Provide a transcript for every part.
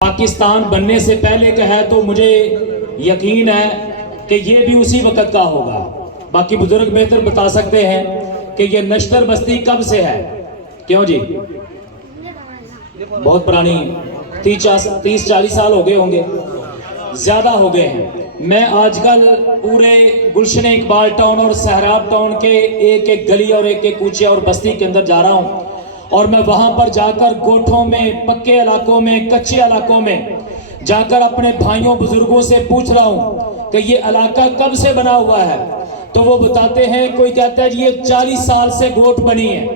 پاکستان بننے سے پہلے کا ہے تو مجھے یقین ہے کہ یہ بھی اسی وقت کا ہوگا. باقی بزرگ بہتر بتا سکتے ہیں کہ یہ نشتر بستی کب سے ہے. کیوں جی؟ بہت پرانی 30-40 سال ہو گئے ہوں گے, زیادہ ہو گئے ہیں. میں آج کل پورے گلشن اقبال ٹاؤن اور سہراب ٹاؤن کے ایک ایک گلی اور ایک ایک کوچے اور بستی کے اندر جا رہا ہوں, اور میں وہاں پر جا کر گوٹھوں میں, پکے علاقوں میں, کچے علاقوں میں جا کر اپنے بھائیوں بزرگوں سے پوچھ رہا ہوں کہ یہ علاقہ کب سے بنا ہوا ہے. تو وہ بتاتے ہیں, کوئی کہتا ہے یہ 40 سال سے گوٹھ بنی ہے,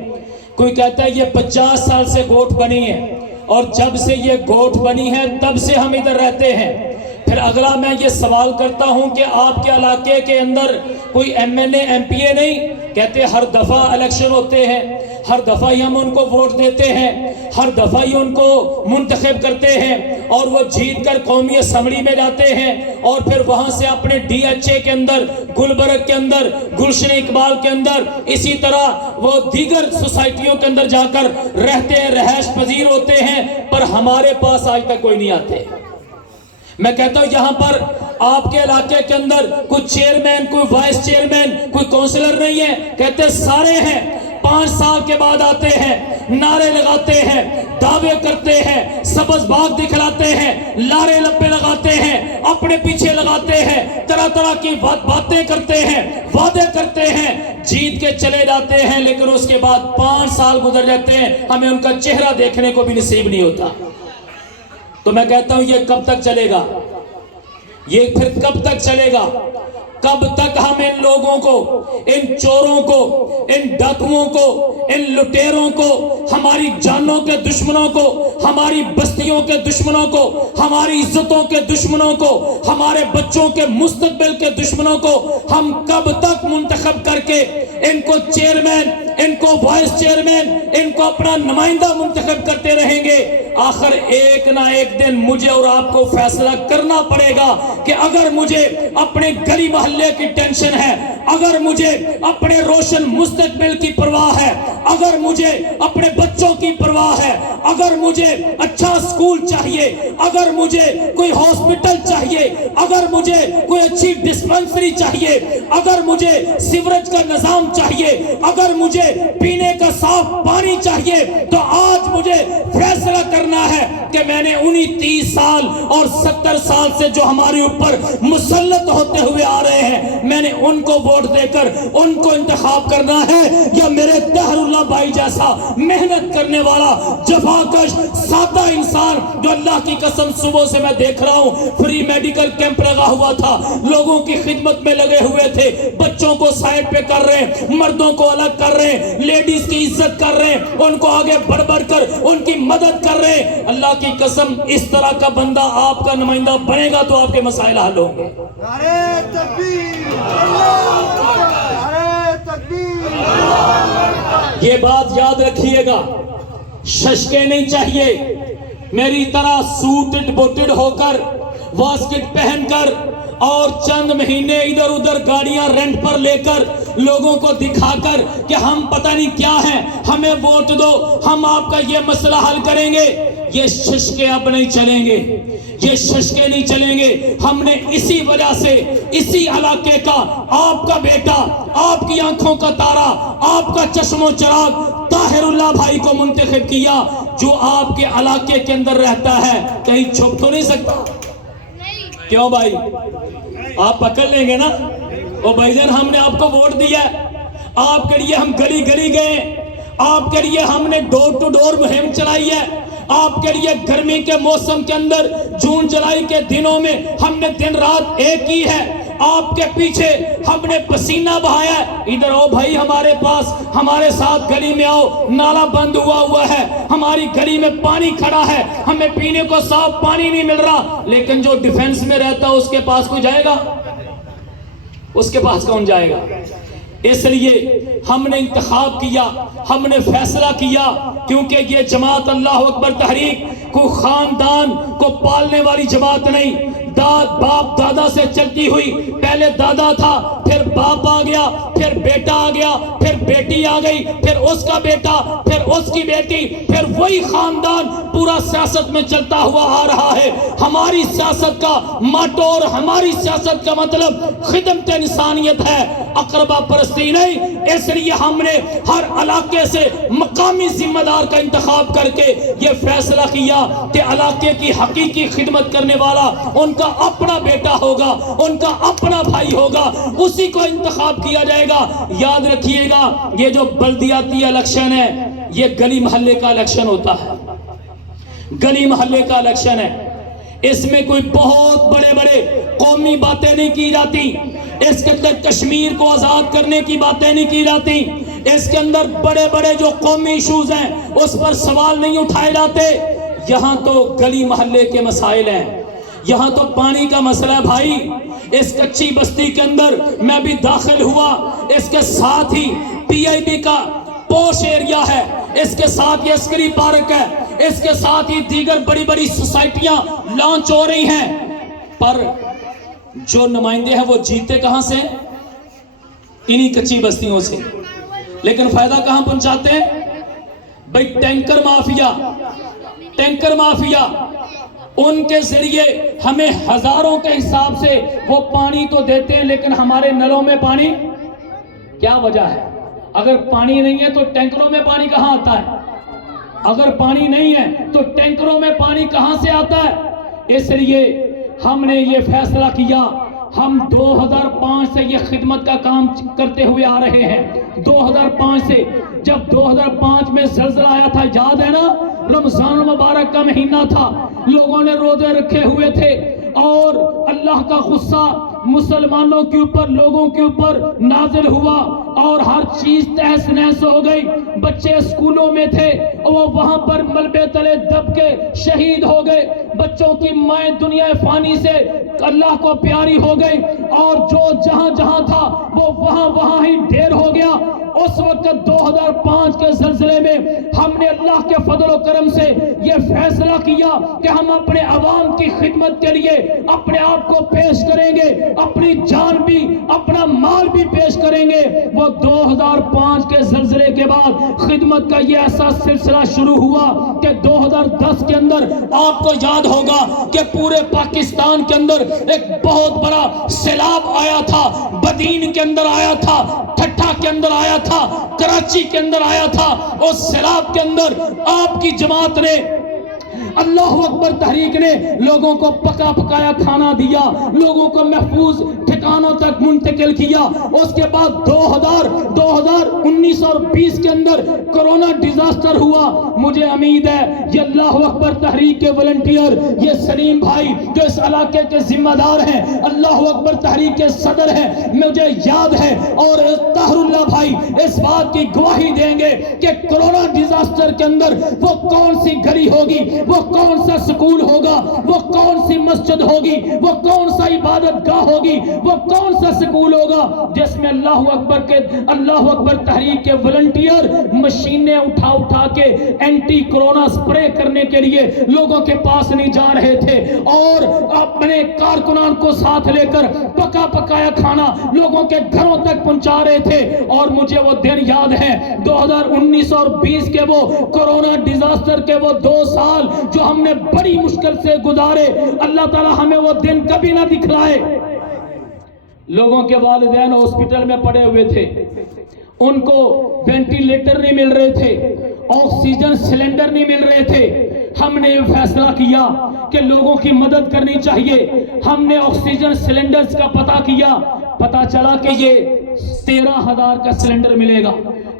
کوئی کہتا ہے یہ 50 سال سے گوٹھ بنی ہے, اور جب سے یہ گوٹھ بنی ہے تب سے ہم ادھر رہتے ہیں. پھر اگلا میں یہ سوال کرتا ہوں کہ آپ کے علاقے کے اندر کوئی M N A M P A نہیں؟ کہتے ہر دفعہ الیکشن ہوتے ہیں, ہر دفعہ ہی ہم ان کو ووٹ دیتے ہیں, ہر دفعہ ہی ان کو منتخب کرتے ہیں, اور وہ جیت کر قومی اسمبلی میں جاتے ہیں, اور پھر وہاں سے اپنے ڈی ایچ اے کے اندر, گلبرگ کے اندر, گلشن اقبال کے اندر, اسی طرح وہ دیگر سوسائٹیوں کے اندر جا کر رہتے ہیں, رہائش پذیر ہوتے ہیں, پر ہمارے پاس آج تک کوئی نہیں آتے. میں کہتا ہوں یہاں پر آپ کے علاقے کے اندر کوئی چیئرمین, کوئی وائس چیئرمین, کوئی کونسلر نہیں ہے؟ کہتے سارے ہیں. 5 سال کے بعد آتے ہیں, نعرے لگاتے ہیں, دعوے کرتے ہیں, سبز باغ دکھلاتے ہیں, لارے لپے لگاتے ہیں, اپنے پیچھے لگاتے ہیں, طرح طرح کی باتیں کرتے ہیں, وعدے کرتے ہیں, جیت کے چلے جاتے ہیں, لیکن اس کے بعد 5 سال گزر جاتے ہیں, ہمیں ان کا چہرہ دیکھنے کو بھی نصیب نہیں ہوتا. تو میں کہتا ہوں یہ کب تک چلے گا؟ یہ پھر کب تک چلے گا؟ کب تک ہم ان لوگوں کو, ان چوروں کو, ان ڈاکوؤں کو, ان لٹیروں کو, ہماری جانوں کے دشمنوں کو, ہماری بستیوں کے دشمنوں کو, ہماری عزتوں کے دشمنوں کو, ہمارے بچوں کے مستقبل کے دشمنوں کو ہم کب تک منتخب کر کے ان کو چیئرمین, ان کو وائس چیئرمین, ان کو اپنا نمائندہ منتخب کرتے رہیں گے؟ آخر ایک نہ ایک دن مجھے اور آپ کو فیصلہ کرنا پڑے گا کہ اگر مجھے اپنے گلی محلے کی ٹینشن ہے, اگر مجھے اپنے روشن مستقبل کی پرواہ ہے, اگر مجھے اپنے بچوں کی پرواہ ہے, اگر مجھے اچھا سکول چاہیے, اگر مجھے کوئی ہاسپٹل چاہیے, اگر مجھے کوئی اچھی ڈسپنسری چاہیے, اگر مجھے سیوریج کا نظام چاہیے, اگر مجھے پینے کا صاف پانی چاہیے, تو آج مجھے فیصلہ کرنا ہے کہ میں نے انہی 30 سال اور 70 سال سے جو ہمارے اوپر مسلط ہوتے ہوئے آ رہے ہیں, میں نے ان کو ووٹ دے کر ان کو انتخاب کرنا ہے, یا میرے طاہر اللہ بھائی جیسا محنت کرنے والا جفاکش سادہ انسان جو اللہ کی قسم صبح سے میں دیکھ رہا ہوں فری میڈیکل کیمپ لگا ہوا تھا, لوگوں کی خدمت میں لگے ہوئے تھے, بچوں کو سائڈ پہ کر رہے ہیں, مردوں کو الگ کر رہے ہیں, لیڈیز کی عزت کر رہے ہیں, ان کو آگے بڑھ بڑھ کر ان کی مدد کر رہے ہیں. اللہ کی قسم اس طرح کا بندہ آپ کا نمائندہ بنے گا تو آپ کے مسائل حل ہوں گے. نعرہ تکبیر, اللہ اکبر, نعرہ تکبیر. یہ بات یاد رکھیے گا, ششکے نہیں چاہیے. میری طرح سوٹڈ بوٹڈ ہو کر, واسکٹ پہن کر, اور چند مہینے ادھر ادھر گاڑیاں رینٹ پر لے کر لوگوں کو دکھا کر کہ ہم پتہ نہیں کیا ہیں, ہمیں ووٹ دو, ہم آپ کا یہ مسئلہ حل کریں گے, یہ ششکے اب نہیں چلیں گے, یہ ششکے نہیں چلیں گے. ہم نے اسی وجہ سے اسی علاقے کا آپ کا بیٹا, آپ کی آنکھوں کا تارا, آپ کا چشم و چراغ طاہر اللہ بھائی کو منتخب کیا, جو آپ کے علاقے کے اندر رہتا ہے, کہیں چھپ تو نہیں سکتا. کیوں بھائی, آپ پکڑ لیں گے نا؟ او بھائی جان, ہم نے آپ کو ووٹ دیا, آپ کے لیے ہم گلی گلی گئے, آپ کے لیے ہم نے ڈور ٹو ڈور مہم چلائی ہے, آپ کے لیے گرمی کے موسم کے اندر جون جولائی کے دنوں میں ہم نے دن رات ایک کی ہے, آپ کے پیچھے ہم نے پسینہ بہایا ہے. ادھر آؤ بھائی ہمارے پاس, ہمارے ساتھ گلی میں آؤ, نالا بند ہوا ہے, ہماری گلی میں پانی کھڑا ہے, ہمیں پینے کو صاف پانی نہیں مل رہا. لیکن جو ڈیفنس میں رہتا ہے اس کے پاس کوئی جائے گا؟ اس کے پاس کون جائے گا؟ اس لیے ہم نے انتخاب کیا, ہم نے فیصلہ کیا, کیونکہ یہ جماعت اللہ اکبر تحریک کو خاندان کو پالنے والی جماعت نہیں, باپ دادا سے چلتی ہوئی, پہلے دادا تھا, پھر باپ آ گیا, پھر بیٹا آ گیا, پھر بیٹی آ گئی، پھر اس کا بیٹا، پھر اس کی بیٹی، پھر وہی خاندان پورا سیاست میں چلتا ہوا آ رہا ہے۔ ہماری سیاست کا ماٹو اور ہماری سیاست کا مطلب خدمت انسانیت ہے، اقربا پرستی نہیں۔ اس لیے ہم نے ہر علاقے سے مقامی ذمہ دار کا انتخاب کر کے یہ فیصلہ کیا کہ علاقے کی حقیقی خدمت کرنے والا ان کا اپنا بیٹا ہوگا، ان کا اپنا بھائی ہوگا، اسی کو انتخاب کیا جائے گا۔ یاد رکھیے گا، یہ جو بلدیاتی الیکشن ہے یہ گلی محلے کا الیکشن ہوتا ہے، گلی محلے کا الیکشن ہے۔ اس میں کوئی بہت بڑے بڑے قومی باتیں نہیں کی جاتی، اس کے اندر کشمیر کو آزاد کرنے کی باتیں نہیں کی جاتی، اس کے اندر بڑے بڑے جو قومی ایشوز ہیں اس پر سوال نہیں اٹھائے جاتے۔ یہاں تو گلی محلے کے مسائل ہیں، یہاں تو پانی کا مسئلہ ہے بھائی۔ اس کچی بستی کے اندر میں بھی داخل ہوا، اس کے ساتھ ہی پی آئی بی کا پوش ایریا ہے، اس کے ساتھ یہ عسکری پارک ہے، اس کے ساتھ ہی دیگر بڑی بڑی سوسائٹیاں لانچ ہو رہی ہیں، پر جو نمائندے ہیں وہ جیتے کہاں سے؟ انہی کچی بستیوں سے۔ لیکن فائدہ کہاں پہنچاتے ہیں؟ بھئی ٹینکر مافیا، ٹینکر مافیا، ان کے ذریعے ہمیں ہزاروں کے حساب سے وہ پانی تو دیتے ہیں، لیکن ہمارے نلوں میں پانی، کیا وجہ ہے؟ اگر پانی نہیں ہے تو ٹینکروں میں پانی کہاں آتا ہے؟ اگر پانی نہیں ہے تو ٹینکروں میں پانی کہاں سے آتا ہے؟ اس لیے ہم نے یہ فیصلہ کیا، ہم 2005 سے یہ خدمت کا کام کرتے ہوئے آ رہے ہیں۔ 2005 سے، جب 2005 میں زلزلہ آیا تھا، یاد ہے نا؟ رمضان المبارک کا مہینہ تھا، لوگوں نے روزے رکھے ہوئے تھے اور اللہ کا غصہ مسلمانوں کے اوپر، لوگوں کے اوپر نازل ہوا اور ہر چیز تہس نہس ہو گئی۔ بچے اسکولوں میں تھے، وہ وہاں پر ملبے تلے دب کے شہید ہو گئے، بچوں کی مائیں دنیا فانی سے اللہ کو پیاری ہو گئی، اور جو جہاں جہاں تھا وہ وہاں وہاں ہی ڈھیر ہو گیا۔ اس وقت 2005 کے زلزلے میں ہم نے اللہ کے فضل و کرم سے یہ فیصلہ کیا کہ ہم اپنے عوام کی خدمت کے لیے اپنے آپ کو پیش کریں گے، اپنی جان بھی، اپنا مال بھی پیش کریں گے۔ وہ 2005 کے زلزلے کے بعد خدمت کا یہ ایسا سلسلہ شروع ہوا کہ 2010 کے اندر آپ کو یاد ہوگا کہ پورے پاکستان کے اندر ایک بہت بڑا سیلاب آیا تھا، بدین کے اندر آیا تھا، ٹھٹھا کے اندر آیا تھا، کراچی کے اندر آیا تھا۔ اس سیلاب کے اندر آپ کی جماعت نے، اللہ اکبر تحریک نے لوگوں کو پکا پکایا کھانا دیا، لوگوں کو محفوظ ٹھکانوں تک منتقل کیا۔ اس کے بعد 2019 اور 20 کے اندر کرونا ڈیزاسٹر ہوا۔ مجھے امید ہے یہ اللہ اکبر تحریک کے والنٹیئر، یہ سلیم بھائی جو اس علاقے کے ذمہ دار ہیں، اللہ اکبر تحریک کے صدر ہیں، مجھے یاد ہے، اور طاہر اللہ بھائی اس بات کی گواہی دیں گے کہ کرونا ڈیزاسٹر کے اندر وہ کون سی گلی ہوگی، وہ کون سا سکول ہوگا، وہ کون سی مسجد ہوگی، وہ کون سا عبادت گاہ ہوگی، وہ کون سا سکول ہوگا جس میں اللہ اکبر تحریک کے والنٹیئر مشینیں اٹھا کے اینٹی کرونا سپرے کرنے کے لیے لوگوں کے پاس نہیں جا رہے تھے، اور اپنے کارکنان کو ساتھ لے کر پکا پکایا کھانا لوگوں کے گھروں تک پہنچا رہے تھے۔ اور مجھے وہ دن یاد ہے 2019 اور 20 کے وہ کرونا ڈیزاسٹر کے وہ 2 سال جو ہم نے بڑی مشکل سے گزارے، اللہ تعالی ہمیں وہ دن کبھی نہ دکھلائے۔ لوگوں کے والدین ہاسپٹل میں پڑے ہوئے تھے، ان کو وینٹیلیٹر نہیں مل رہے تھے، آکسیجن سلنڈر نہیں مل رہے تھے۔ ہم نے یہ فیصلہ کیا کہ لوگوں کی مدد کرنی چاہیے۔ ہم نے آکسیجن سلنڈرز کا پتہ کیا، پتہ چلا کہ یہ 13,000 کا سلنڈر ملے گا۔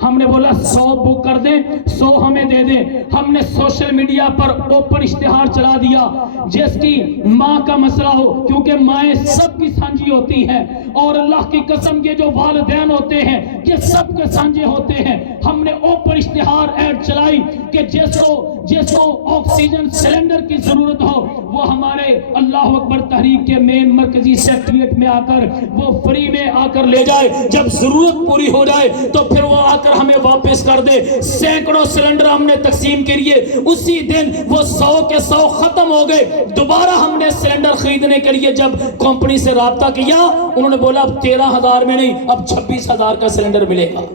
ہم نے بولا 100 بک کر دیں، 100 ہمیں دے دیں۔ ہم نے سوشل میڈیا پر اوپن اشتہار چلا دیا، جس کی ماں کا مسئلہ ہو، کیونکہ مائیں سب کی سانجی ہوتی ہیں، اور اللہ کی قسم یہ جو والدین ہوتے ہیں یہ سب کے سانجے ہوتے ہیں۔ ہم نے اوپن اشتہار ایڈ چلائی کہ جس کو آکسیجن سلنڈر کی ضرورت ہو وہ ہمارے اللہ اکبر تحریک کے مین مرکزی سیکٹریٹ میں آ کر وہ فری میں آ کر لے جائے، جب ضرورت پوری ہو جائے تو پھر وہ آ کر ہمیں واپس کر دے۔ سینکڑوں سلنڈر ہم نے تقسیم کیے، اسی دن وہ 100 کے 100 ختم ہو گئے۔ دوبارہ ہم نے سلنڈر خریدنے کے لیے جب کمپنی سے رابطہ کیا، انہوں نے بولا اب 13,000 میں نہیں، اب 26,000 کا سلنڈر ملے گا۔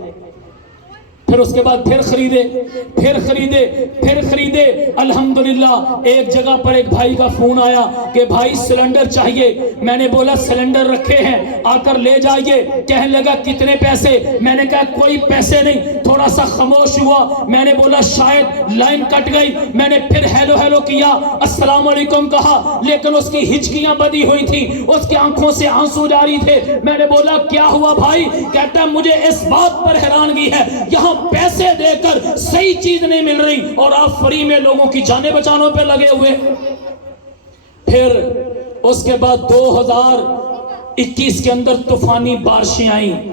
پھر اس کے بعد پھر خریدے. الحمدللہ ایک جگہ پر ایک بھائی کا فون آیا کہ بھائی سلنڈر چاہیے. میں نے بولا سلنڈر رکھے ہیں آ کر لے جائیے. کہنے لگا کتنے پیسے؟ میں نے کہا کوئی پیسے نہیں. تھوڑا سا خاموش ہوا. میں نے بولا شاید لائن کٹ گئی. میں نے پھر ہیلو کیا, السلام علیکم کہا, لیکن اس کی ہچکیاں بدی ہوئی تھی, اس کی آنکھوں سے آنسو جاری تھے. میں نے بولا کیا ہوا بھائی؟ کہتا ہے مجھے اس بات پر حیرانگی ہے, یہاں پیسے دے کر صحیح چیز نہیں مل رہی اور آپ فری میں لوگوں کی جانیں بچانے پہ لگے ہوئے. پھر اس کے بعد 2021 کے اندر طوفانی بارشیں آئیں.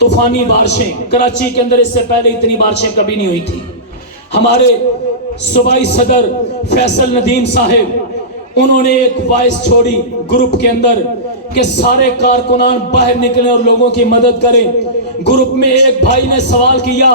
طوفانی بارشیں کراچی کے اندر اس سے پہلے اتنی بارشیں کبھی نہیں ہوئی تھی. ہمارے صوبائی صدر فیصل ندیم صاحب, انہوں نے ایک وائس چھوڑی گروپ کے اندر کہ سارے کارکنان باہر نکلیں اور لوگوں کی مدد کریں. گروپ میں ایک بھائی نے سوال کیا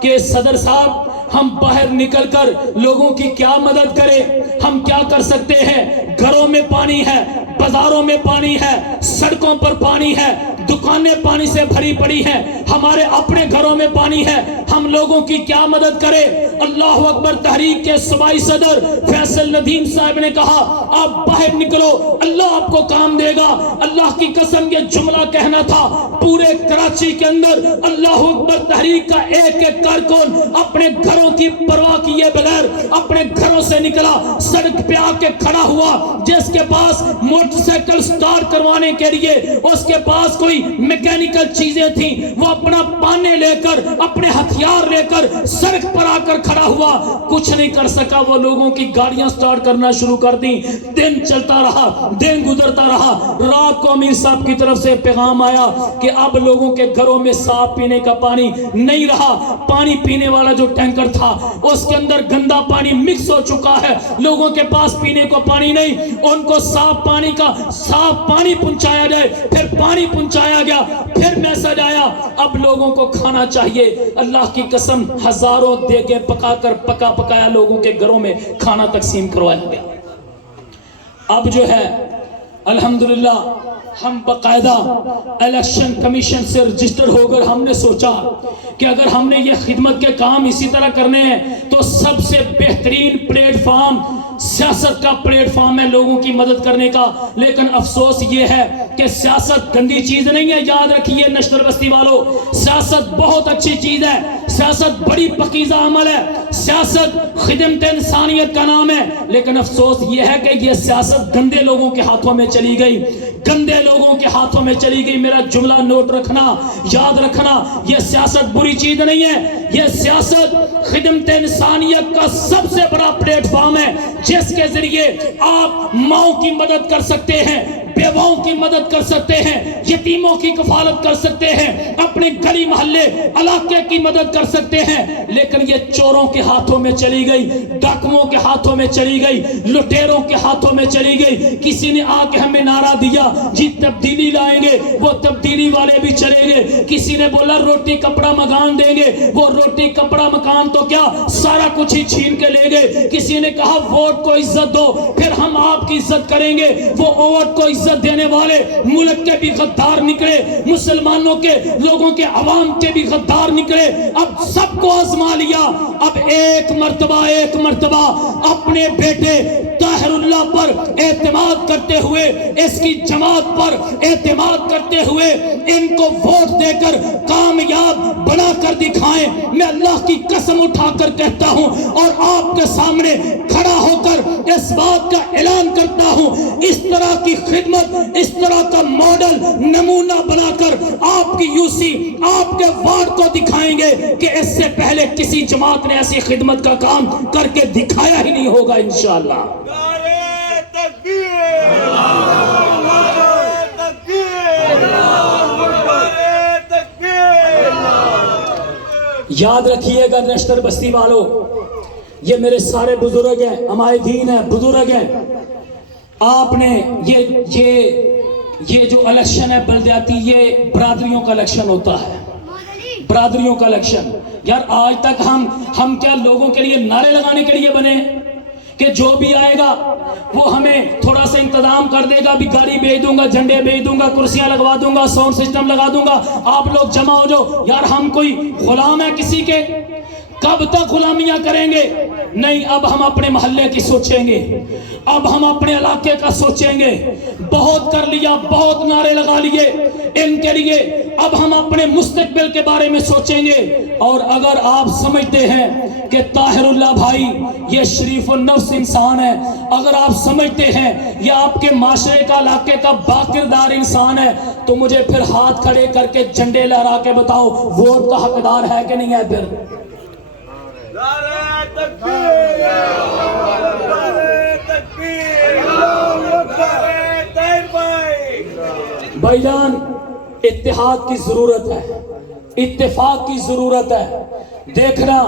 کہ صدر صاحب ہم باہر نکل کر لوگوں کی کیا مدد کریں, ہم کیا کر سکتے ہیں؟ گھروں میں پانی ہے, بازاروں میں پانی ہے, سڑکوں پر پانی ہے, دکانیں پانی سے بھری پڑی ہیں, ہمارے اپنے گھروں میں پانی ہے, ہم لوگوں کی کیا مدد کریں؟ اللہ اکبر تحریک کے صوبائی صدر فیصل ندیم صاحب نے کہا آپ باہر نکلو, اللہ آپ کو کام دے گا. اللہ کی قسم یہ جملہ کہنا تھا پورے کراچی کے اندر. اللہ اکبر تحریک کا ایک ایک کارکن اپنے گھروں کی پرواہ کیے بغیر اپنے گھروں سے نکلا, سڑک پہ آ کے کھڑا ہوا. جس کے پاس موٹر سائیکل سٹارٹ کروانے کے لیے اس کے پاس کوئی میکینیکل چیزیں تھیں, وہ اپنا پانے لے کر اپنے ہتھیار لے کر سڑک پر آ کر کھڑا ہوا. کچھ نہیں کر سکا, وہ لوگوں کی گاڑیاں سٹارٹ کرنا شروع کر دی. دن چلتا رہا, دن گزرتا رہا. رات کو امیر صاحب کی طرف سے پیغام آیا کہ اب لوگوں کے گھروں میں صاف پینے کا پانی نہیں رہا. پانی پینے والا جو ٹینکر تھا اس کے اندر گندا پانی مکس ہو چکا ہے, لوگوں کے پاس پینے کو پانی نہیں. ان کو صاف پانی پہنچایا جائے. پھر پانی پہنچایا گیا, پھر میسج آیا اب لوگوں کو کھانا چاہیے. اللہ کی قسم ہزاروں دیگیں پکایا لوگوں کے گھروں میں کھانا تقسیم کروایا گیا. اب جو ہے الحمدللہ ہم باقاعدہ الیکشن کمیشن سے رجسٹر ہو کر ہم نے سوچا کہ اگر ہم نے یہ خدمت کے کام اسی طرح کرنے ہیں تو سب سے بہترین پلیٹ فارم سیاست کا پلیٹ فارم ہے لوگوں کی مدد کرنے کا. لیکن افسوس یہ ہے کہ سیاست گندی چیز نہیں ہے. یاد رکھیے نشتر بستی والوں, سیاست بہت اچھی چیز ہے, سیاست بڑی پاکیزہ عمل ہے, سیاست خدمت انسانیت کا نام ہے. لیکن افسوس یہ ہے کہ یہ سیاست گندے لوگوں کے ہاتھوں میں چلی گئی, گندے لوگوں کے ہاتھوں میں چلی گئی. میرا جملہ نوٹ رکھنا, یاد رکھنا, یہ سیاست بری چیز نہیں ہے. یہ سیاست خدمت انسانیت کا سب سے بڑا پلیٹ فارم ہے جس کے ذریعے آپ ماؤں کی مدد کر سکتے ہیں, بیواؤں کی مدد کر سکتے ہیں, یتیموں کی کفالت کر سکتے ہیں, اپنے گلی محلے علاقے کی مدد کر سکتے ہیں. لیکن یہ چوروں کے ہاتھوں میں چلی گئی, ڈاکوؤں کے ہاتھوں میں چلی گئی, لٹیروں کے ہاتھوں میں چلی گئی. کسی نے آ کے ہمیں نعرہ دیا جی تبدیلی لائیں گے, وہ تبدیلی والے بھی چلے گئے. کسی نے بولا روٹی کپڑا مکان دیں گے, وہ روٹی کپڑا مکان تو کیا سارا کچھ ہی چھین کے لے گئے. کسی نے کہا ووٹ کو عزت دو, پھر ہم آپ کی عزت کریں گے. وہ ووٹ کو عزت دینے والے ملک کے بھی غدار نکلے, مسلمانوں کے لوگوں کے عوام کے بھی غدار نکلے. اب سب کو آزما لیا. اب ایک مرتبہ اپنے بیٹے طاہر اللہ پر اعتماد کرتے ہوئے, اس کی جماعت پر اعتماد کرتے ہوئے ان کو ووٹ دے کر کامیاب بنا کر دکھائیں. میں اللہ کی قسم اٹھا کر کہتا ہوں اور آپ کے سامنے کھڑا ہو کر اس بات کا اعلان کرتا ہوں, اس طرح کی خدمت, اس طرح کا ماڈل نمونہ بنا کر آپ کی یوسی آپ کے وارڈ کو دکھائیں گے کہ اس سے پہلے کسی جماعت نے ایسی خدمت کا کام کر کے دکھایا ہی نہیں ہوگا انشاءاللہ. یاد رکھیے گا نشتر بستی والوں, یہ میرے سارے بزرگ ہیں, ہمارے دین ہیں, بزرگ ہیں. آپ نے یہ جو الیکشن ہے بلدیاتی, یہ برادریوں کا الیکشن ہوتا ہے, برادریوں کا الیکشن. یار آج تک ہم کیا لوگوں کے لیے نعرے لگانے کے لیے بنے کہ جو بھی آئے گا وہ ہمیں تھوڑا سا انتظام کر دے گا، بھی گاڑی بھیج دوں گا، جھنڈے بھیج دوں گا، کرسیاں لگوا دوں گا، ساؤنڈ سسٹم لگا دوں گا، آپ لوگ جمع ہو جاؤ۔ یار ہم کوئی غلام ہے کسی کے؟ کب تک غلامیاں کریں گے؟ نہیں، اب ہم اپنے محلے کی سوچیں گے، اب ہم اپنے علاقے کا سوچیں گے۔ بہت کر لیا، بہت نعرے لگا لیے ان کے لیے، اب ہم اپنے مستقبل کے بارے میں سوچیں گے۔ اور اگر آپ سمجھتے ہیں کہ طاہر اللہ بھائی یہ شریف النفس انسان ہے، اگر آپ سمجھتے ہیں یہ آپ کے معاشرے کا، علاقے کا باکردار انسان ہے، تو مجھے پھر ہاتھ کھڑے کر کے جھنڈے لہرا کے بتاؤ ووٹ کا حقدار ہے کہ نہیں ہے؟ پھر نعرہ تکبیر، نعرہ تکبیر، نعرہ طاہر بھائی۔ بھائی جان، اتحاد کی ضرورت ہے، اتفاق کی ضرورت ہے۔ دیکھنا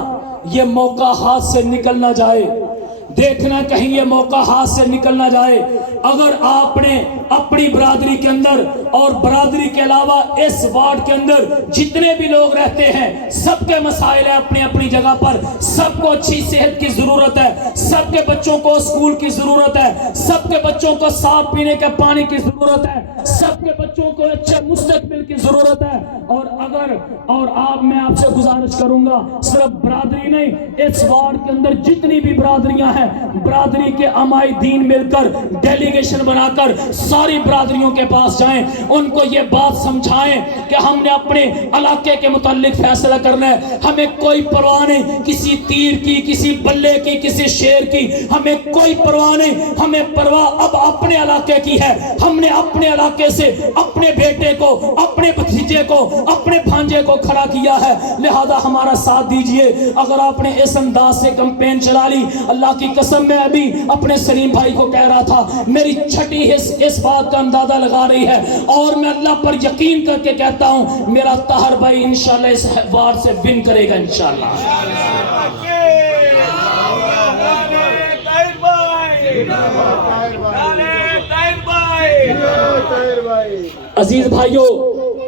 یہ موقع ہاتھ سے نکل نہ جائے، دیکھنا کہیں یہ موقع ہاتھ سے نکل نہ جائے۔ اگر آپ نے اپنی برادری کے اندر اور برادری کے علاوہ اس وارڈ کے اندر جتنے بھی لوگ رہتے ہیں، سب کے مسائل ہیں اپنی اپنی جگہ پر، سب کو اچھی صحت کی ضرورت ہے، سب کے بچوں کو اسکول کی ضرورت ہے، سب کے بچوں کو صاف پینے کے پانی کی ضرورت ہے، سب کے بچوں کو اچھے مستقبل کی ضرورت ہے۔ میں آپ سے گزارش کروں گا، صرف برادری نہیں، اس وارڈ کے اندر جتنی بھی برادریاں ہیں، برادری کے امائی دین مل کر ڈیلیگیشن بنا کر ساری برادریوں کے پاس جائیں، ان کو یہ بات سمجھائیں کہ ہم نے اپنے علاقے کے متعلق فیصلہ کرنا ہے، ہمیں کوئی پرواہ نہیں کسی تیر کی، کسی بلے کی، کسی شیر کی، ہمیں کوئی پرواہ نہیں، ہمیں پرواہ اب اپنے علاقے کی ہے۔ ہم نے اپنے علاقے سے اپنے بیٹے کو، اپنے بھتیجے کو، اپنے بھانجے کو کھڑا کیا ہے، لہذا ہمارا ساتھ دیجئے۔ اگر آپ نے اس انداز سے کمپین چلا لی، اللہ کی قسم میں ابھی اپنے سلیم بھائی کو کہہ رہا تھا، میری چھٹی اس بات کا اندازہ لگا رہی ہے، اور میں اللہ پر یقین کر کے کہتا ہوں میرا طاہر بھائی انشاءاللہ اس وار سے ون کرے گا انشاءاللہ۔ عزیز بھائیوں،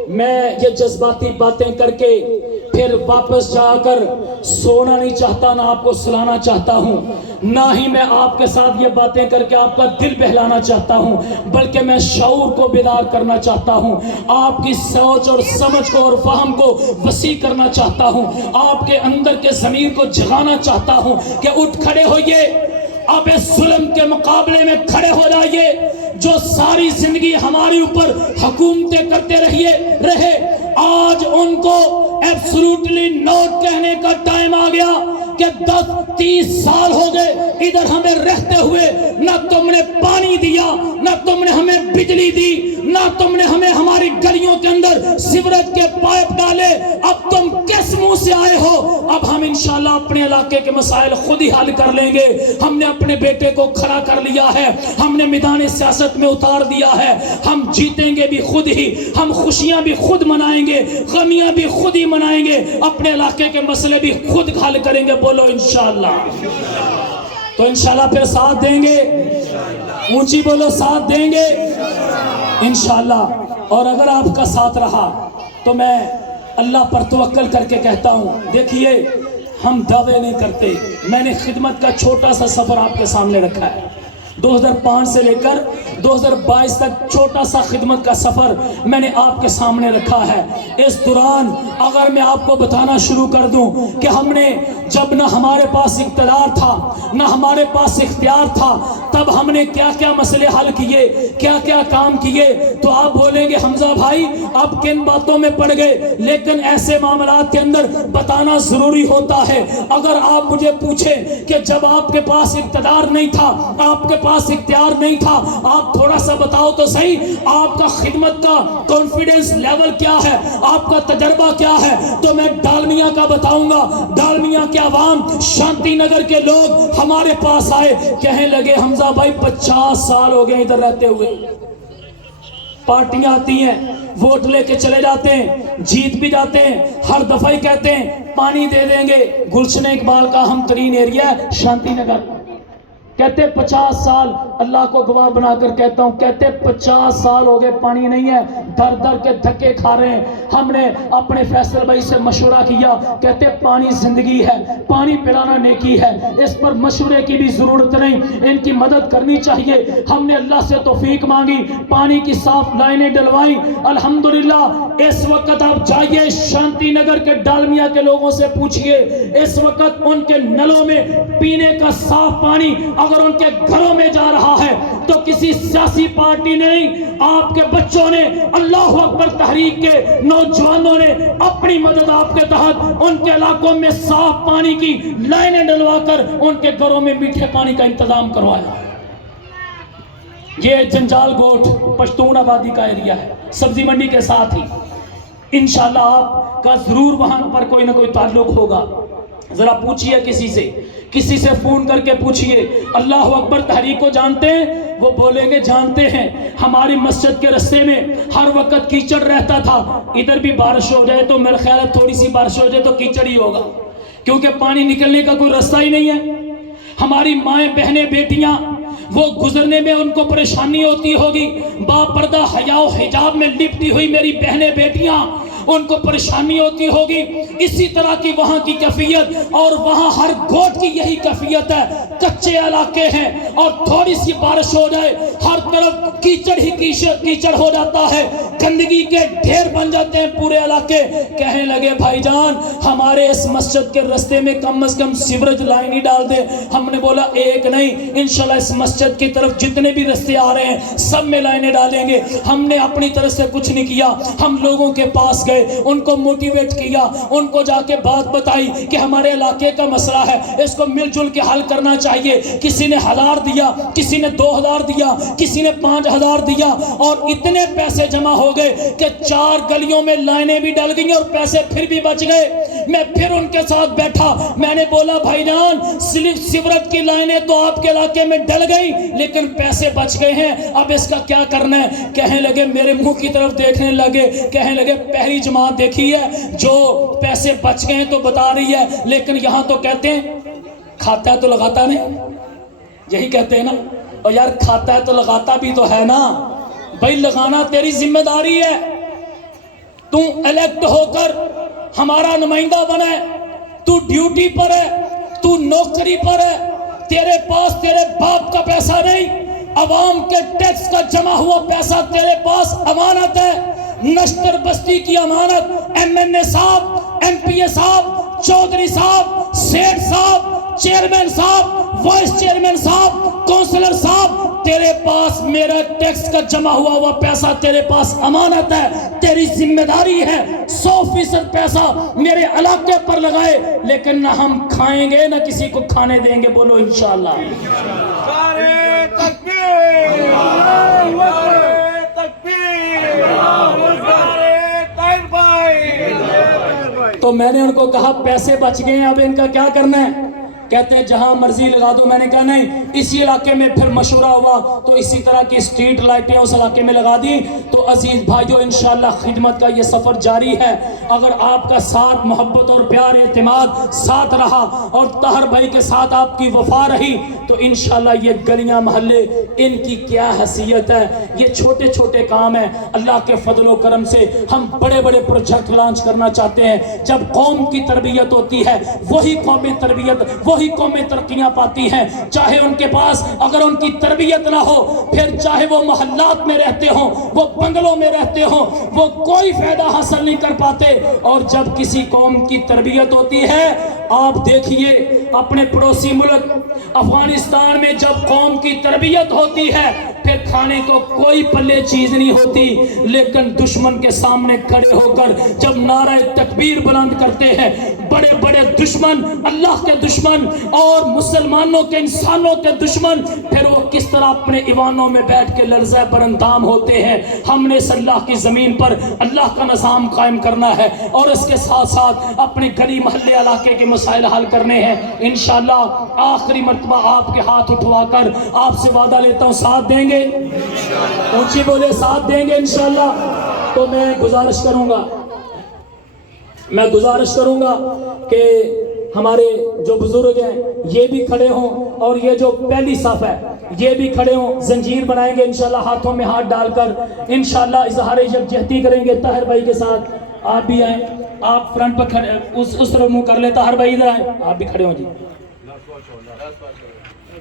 میں یہ جذباتی باتیں کر کے پھر واپس جا کر سونا نہیں چاہتا، نہ آپ کو سلانا چاہتا ہوں، نہ ہی میں آپ کے ساتھ یہ باتیں کر کے آپ کا دل بہلانا چاہتا ہوں، بلکہ میں شعور کو بیدار کرنا چاہتا ہوں، آپ کی سوچ اور سمجھ کو اور فہم کو وسیع کرنا چاہتا ہوں، آپ کے اندر کے ضمیر کو جگانا چاہتا ہوں کہ اٹھ کھڑے ہوئیے، اب اس ظلم کے مقابلے میں کھڑے ہو جائیے۔ جو ساری زندگی ہماری اوپر حکومتیں کرتے رہے، آج ان کو ایبسولوٹلی نوٹ کہنے کا ٹائم آ گیا کہ 10-30 سال ہو گئے ادھر ہمیں رہتے ہوئے، نہ تم نے پانی دیا، نہ تم نے ہمیں بجلی دی، نہ تم نے ہمیں ہماری گلیوں کے اندر سیوریج کے پائپ ڈالے، اب تم کس منہ سے آئے ہو؟ اب ہم انشاءاللہ اپنے علاقے کے مسائل خود ہی حل کر لیں گے۔ ہم نے اپنے بیٹے کو کھڑا کر لیا ہے، ہم نے میدان سیاست میں اتار دیا ہے، ہم جیتیں گے بھی خود ہی، ہم خوشیاں بھی خود منائیں گے، غمیاں بھی خود ہی منائیں گے، اپنے علاقے کے مسئلے بھی خود حل کریں گے۔ بولو انشاءاللہ۔ تو انشاءاللہ پھر ساتھ دیں گے، اونچی بولو ساتھ دیں گے انشاءاللہ۔ اور اگر آپ کا ساتھ رہا تو میں اللہ پر توکل کر کے کہتا ہوں، دیکھیے ہم دعوے نہیں کرتے، میں نے خدمت کا چھوٹا سا سفر آپ کے سامنے رکھا ہے، 2005 سے لے کر 2022 تک چھوٹا سا خدمت کا سفر میں نے آپ کے سامنے رکھا ہے۔ اس دوران اگر میں آپ کو بتانا شروع کر دوں کہ ہم نے جب نہ ہمارے پاس اقتدار تھا، نہ ہمارے پاس اختیار تھا، تب ہم نے کیا کیا مسئلے حل کیے، کیا کیا کام کیے، تو آپ بولیں گے حمزہ بھائی آپ کن باتوں میں پڑ گئے، لیکن ایسے معاملات کے اندر بتانا ضروری ہوتا ہے۔ اگر آپ مجھے پوچھیں کہ جب آپ کے پاس اقتدار نہیں تھا، آپ کے پاس اختیار نہیں تھا، آپ تھوڑا سا بتاؤ تو صحیح آپ کا خدمت کا کانفیڈنس لیول کیا ہے، آپ کا تجربہ کیا ہے، تو میں ڈالمیا کا بتاؤں گا۔ ڈالمیا کے عوام، شانتی نگر کے لوگ ہمارے پاس آئے، کہنے لگے حمزہ بھائی 50 سال ہو گئے ادھر رہتے ہوئے، پارٹیاں آتی ہیں، ووٹ لے کے چلے جاتے ہیں، جیت بھی جاتے ہیں، ہر دفعہ ہی کہتے ہیں پانی دے دیں گے۔ گلشن اقبال کا اہم ترین ایریا ہے شانتی نگر، کہتے 50 سال، اللہ کو گواہ بنا کر کہتا ہوں، کہتے 50 سال ہو گئے پانی نہیں ہے، در در کے دھکے کھا رہے ہیں۔ ہم نے اپنے فیصل بھائی سے مشورہ کیا، کہتے پانی زندگی ہے، پانی پلانا نیکی ہے، اس پر مشورے کی بھی ضرورت نہیں، ان کی مدد کرنی چاہیے۔ ہم نے اللہ سے توفیق مانگی، پانی کی صاف لائنیں ڈلوائیں، الحمدللہ۔ اس وقت آپ جائیے شانتی نگر کے ڈالمیا کے لوگوں سے پوچھئے، اس وقت ان کے نلوں میں پینے کا صاف پانی اگر ان کے گھروں میں جا رہا ہے تو کسی سیاسی پارٹی نے نہیں، آپ کے بچوں نے، اللہ اکبر تحریک کے نوجوانوں نے اپنی مدد آپ کے تحت ان کے علاقوں میں صاف پانی کی لائنیں ڈلوا کر ان کے گھروں میں میٹھے پانی کا انتظام کروایا۔ یہ جنجال گوٹ پشتون آبادی کا ایریا ہے، سبزی منڈی کے ساتھ ہی۔ انشاءاللہ آپ کا ضرور وہاں پر کوئی نہ کوئی تعلق ہوگا، ذرا پوچھئے کسی سے فون کر کے پوچھئے، اللہ اکبر تحریک کو جانتے ہیں؟ وہ بولیں گے جانتے ہیں۔ ہماری مسجد کے رستے میں ہر وقت کیچڑ رہتا تھا، ادھر بھی بارش ہو جائے تو میرے خیال ہے تھوڑی سی بارش ہو جائے تو کیچڑ ہی ہوگا، کیونکہ پانی نکلنے کا کوئی رستہ ہی نہیں ہے۔ ہماری مائیں بہنیں بیٹیاں وہ گزرنے میں ان کو پریشانی ہوتی ہوگی، با پردہ حیا و حجاب میں لپٹی ہوئی میری بہنیں بیٹیاں ان کو پریشانی ہوتی ہوگی۔ اسی طرح کی وہاں کی کیفیت، اور وہاں ہر گوٹ کی یہی کیفیت ہے، کچے علاقے ہیں اور تھوڑی سی بارش ہو جائے ہر طرف کیچڑ ہی کیچڑ ہو جاتا ہے، گندگی کے ڈھیر بن جاتے ہیں پورے علاقے۔ کہنے لگے بھائی جان ہمارے اس مسجد کے رستے میں کم از کم سیوریج لائن ہی ڈال دے۔ ہم نے بولا ایک نہیں، انشاءاللہ اس مسجد کی طرف جتنے بھی رستے آ رہے ہیں سب میں لائنیں ڈالیں گے۔ ہم نے اپنی طرف سے کچھ نہیں کیا، ہم لوگوں کے پاس گئے، ان کو موٹیویٹ کیا، ان کو جا کے بات بتائی کہ ہمارے علاقے کا مسئلہ ہے، اس کو مل جل کے حل کرنا چاہیے۔ کسی نے 1000 دیا، کسی نے 2000 دیا، کسی نے 5000 دیا، اور اتنے پیسے جمع ہو گئے کہ 4 گلیوں میں لائنیں بھی ڈل گئیں اور پیسے پھر بھی بچ گئے۔ میں پھر ان کے ساتھ بیٹھا، میں نے بولا بھائی جان سیوریج کی لائنیں تو آپ کے علاقے میں ڈل گئی لیکن پیسے بچ گئے ہیں، اب اس کا کیا کرنا ہے؟ کہنے لگے، میرے منہ کی طرف دیکھنے لگے، کہنے لگے پہلی جماعت دیکھی ہے جو پیسے بچ گئے ہیں تو بتا رہی ہے، لیکن یہاں تو کہتے ہیں کھاتا ہے تو لگاتا نہیں، یہی کہتے ہیں نا، اور یار کھاتا ہے تو لگاتا بھی تو ہے نا بھائی، لگانا تیری ذمہ داری ہے۔ تو الیکٹ ہو کر ہمارا نمائندہ بنا ہے، تو ڈیوٹی پر ہے، تو نوکری پر ہے، تیرے پاس تیرے باپ کا پیسہ نہیں، عوام کے ٹیکس کا جمع ہوا پیسہ تیرے پاس امانت ہے، نشتر بستی کی امانت۔ ایم این اے صاحب، ایم پی اے صاحب، چودھری صاحب، سیٹھ صاحب، چیئرمین صاحب، وائس چیئرمین صاحب، کونسلر صاحب، تیرے پاس میرا ٹیکس کا جمع ہوا پیسہ تیرے پاس امانت ہے، تیری ذمہ داری ہے 100% پیسہ میرے علاقے پر لگائے، لیکن نہ ہم کھائیں گے نہ کسی کو کھانے دیں گے، بولو انشاءاللہ۔ نعرہ تکبیر، نعرہ تکبیر، نعرہ طاہر بھائی۔ تو میں نے ان کو کہا پیسے بچ گئے ہیں، اب ان کا کیا کرنا ہے؟ کہتے ہیں جہاں مرضی لگا دو۔ میں نے کہا نہیں، اسی علاقے میں پھر مشورہ ہوا تو اسی طرح کی سٹریٹ لائٹیں اس علاقے میں لگا دی۔ تو عزیز بھائیو انشاءاللہ خدمت کا یہ سفر جاری ہے، اگر آپ کا ساتھ محبت اور پیار اعتماد ساتھ رہا اور طاہر بھائی کے ساتھ آپ کی وفا رہی تو انشاءاللہ یہ گلیاں محلے ان کی کیا حیثیت ہے۔ یہ چھوٹے چھوٹے کام ہیں، اللہ کے فضل و کرم سے ہم بڑے بڑے پروجیکٹ لانچ کرنا چاہتے ہیں۔ جب قوم کی تربیت ہوتی ہے وہی قومی تربیت، وہی قومیں ترقیاں پاتی ہیں، چاہے ان کے پاس اگر ان کی تربیت نہ ہو، پھر چاہے وہ محلات میں رہتے ہوں، وہ بنگلوں میں رہتے ہوں، وہ کوئی فائدہ حاصل نہیں کر پاتے۔ اور جب کسی قوم کی تربیت ہوتی ہے، آپ دیکھیے اپنے پڑوسی ملک افغانستان میں جب قوم کی تربیت ہوتی ہے پھر کھانے کو کوئی پلے چیز نہیں ہوتی، لیکن دشمن کے سامنے کھڑے ہو کر جب نعرہ تکبیر بلند کرتے ہیں، بڑے بڑے دشمن، اللہ کے دشمن اور مسلمانوں کے، انسانوں کے دشمن، پھر وہ کس طرح اپنے ایوانوں میں بیٹھ کے لرزہ پر اندام ہوتے ہیں۔ ہم نے اس اللہ کی زمین پر اللہ کا نظام قائم کرنا ہے اور اس کے ساتھ ساتھ اپنے گلی محلے علاقے کے مسائل حل کرنے ہیں۔ انشاءاللہ آخری مرتبہ آپ کے ہاتھ اٹھوا کر آپ سے وعدہ لیتا ہوں ساتھ دیں گے، اونچی بولے ساتھ دیں گے انشاءاللہ۔ تو میں گزارش کروں گا میں گزارش کروں گا کہ ہمارے جو بزرگ ہیں یہ بھی کھڑے ہوں، اور یہ جو پہلی صف ہے یہ بھی کھڑے ہوں، زنجیر بنائیں گے انشاءاللہ، ہاتھوں میں ہاتھ ڈال کر انشاءاللہ اظہار یکجہتی کریں گے۔ طاہر بھائی کے ساتھ آپ بھی آئیں، آپ فرنٹ پر کھڑے، اس طرف منہ کر لیں، طاہر بھائی ادھر آئیں، آپ بھی کھڑے ہوں جی۔